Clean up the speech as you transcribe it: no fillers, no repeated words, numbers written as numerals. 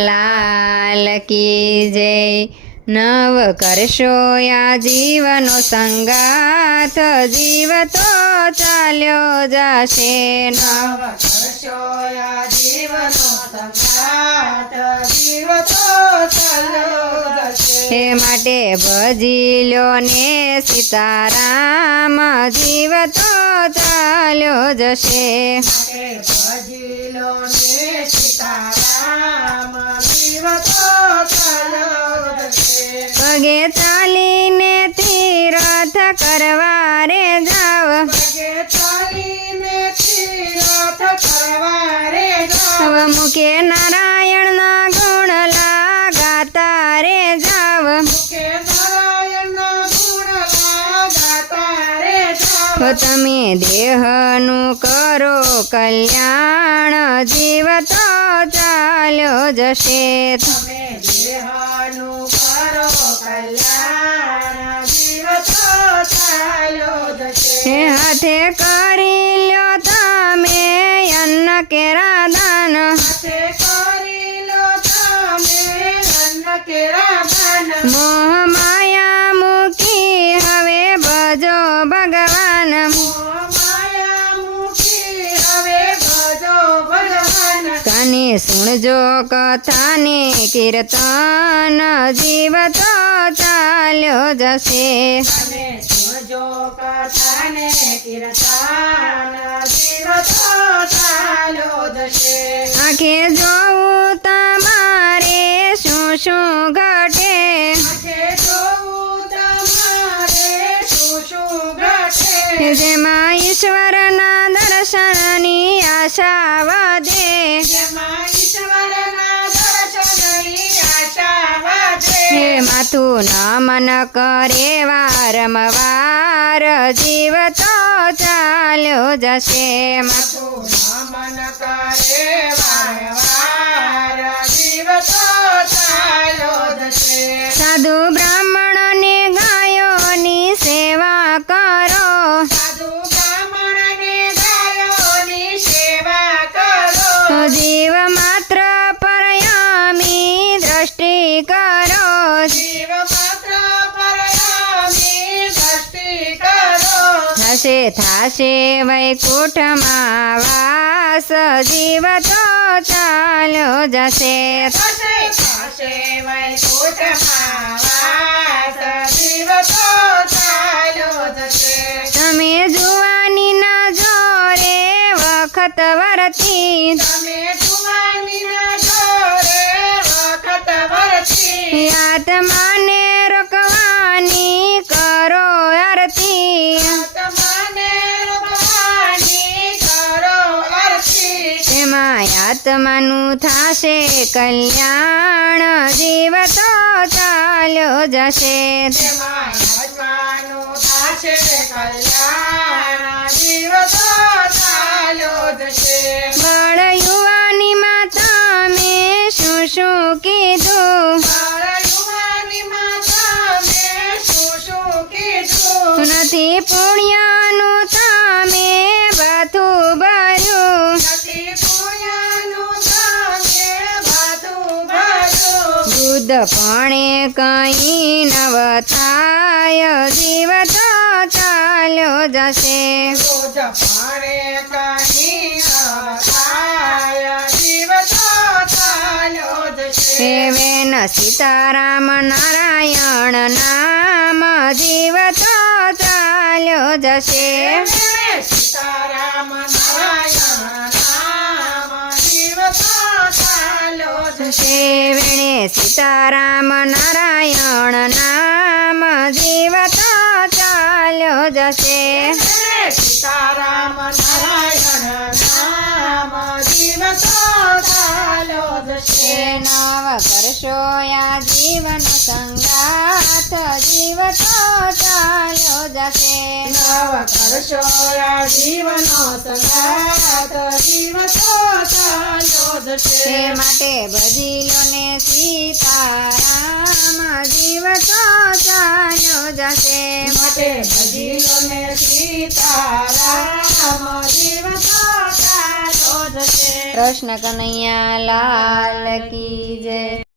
લાલ કી જય નવ કરશો આ જીવનો સંગાથ જીવ તો ચાલ્યો જશે નવ કરશો આ જીવનો સંગાથ જીવ તો ચાલ્યો જશે હે માટે ભજી લ્યો ને સીતારામ જીવ તો ચાલ્યો જશે ભજી લો ને સીતારામ જીવ તો ચાલ્યો જશે પગે ચાલીને તીરથ કરવા રે જાવ પગે ચાલીને તીરથ કરવા રે જાવ હવે મુખે નારાયણના ગુણ ગાતા રે જાવ મુખે નારાયણના ગુણ ગાતા રે જાવ તો તમે દેહનું કરો કલ્યાણ જીવ તો ચાલ્યો જશે તમે દેહનું કરો કલ્યાણ જીવ તો ચાલ્યો જશે હે હાથે કરી લ્યો તમે અન્ન કેરા દાન હાથે કરી લો તમે અન્ન કેરા દાન મોહ માયા મૂકી હવે ભજો ભગવાન માયા મૂકી હવે ભજો ભગવાન કાને સુણજો કથાને કીર્તન જીવ તો ચાલ્યો જશે અને સુણજો કથાને કીર્તન જીવ તો ચાલ્યો જશે આંખે જોવું તમારે શું ઘટે આંખે જોવું તમારે શું ઘટે જેમાં ઈશ્વરના દર્શનની આશા વધે જેમાં ઈશ્વરના દર્શનની આશા વધે હે માથું નમન કરે વારંવાર જીવ તો ચાલ્યો જશે માથું નમન કરે વારંવાર જીવ તો ચાલ્યો જશે સાધુ બ્રાહ્મણને ગાયોની સેવા કરો સાધુ બ્રાહ્મણને ગાયોની સેવા કરો જીવ માત્ર પરયામી દ્રષ્ટિ કરો જીવ માત્ર પરયામી દ્રષ્ટિ કરો થાશે વૈકુંઠમાં વાસ જીવ તો ચાલ્યો જશે થશે થશે વૈકુંઠમાં વાસ જીવ તો ચાલ્યો જશે તમે જુવાનીના જોરે વખત વરતી તમે જુવાનીના જોરે વખત વરતી આત્માને રોકવાની કરો આરતી આત્માને રોકવાની કરો આરતી તેમાં આત્માનું થાશે કલ્યાણ જીવ તો ચાલ્યો જશે તેમાં આત્માનું થશે કલ્યાણ જીવ તો ચાલ્યો જશે બળ યુવાનીમાં તમે શું કીધું બાળ યુવાનીમાં તમે શું કીધું નથી પુણ્યનું તમે બધું ભર્યું નથી પુણ્યનું તમે બધું ભર્યું બુદ્ધપણે કઈ નવ થાય જીવ તો ચાલ્યો જશે રોજ પાણે કાની થાય જીવ તો ચાલ્યો જશે સેવેન સીતારામ નારાયણ નામ જીવ તો ચાલ્યો જશે સીતારામ નારાયણ નામ જીવ તો ચાલ્યો જશે સેવેણે સીતારામ નારાયણ નામ જીવ તો ચાલ્યો જશે સીતારામ નારાયણ નામ જીવ તો ચાલ્યો જશે નવ કરશો આ જીવન સંગાથ જીવ તો ચાલ્યો જશે નવ કરશો આ જીવનો સંગાત જીવ તો ચાલ્યો જશે તે માટે ભજી લો ને સીતારામ જીવ તો ચાલ્યો જશે માટે ભજીલો ને સીતારામ જીવ તો ચાલ્યો જશે. કૃષ્ણ કનૈયા લાલ કી જય.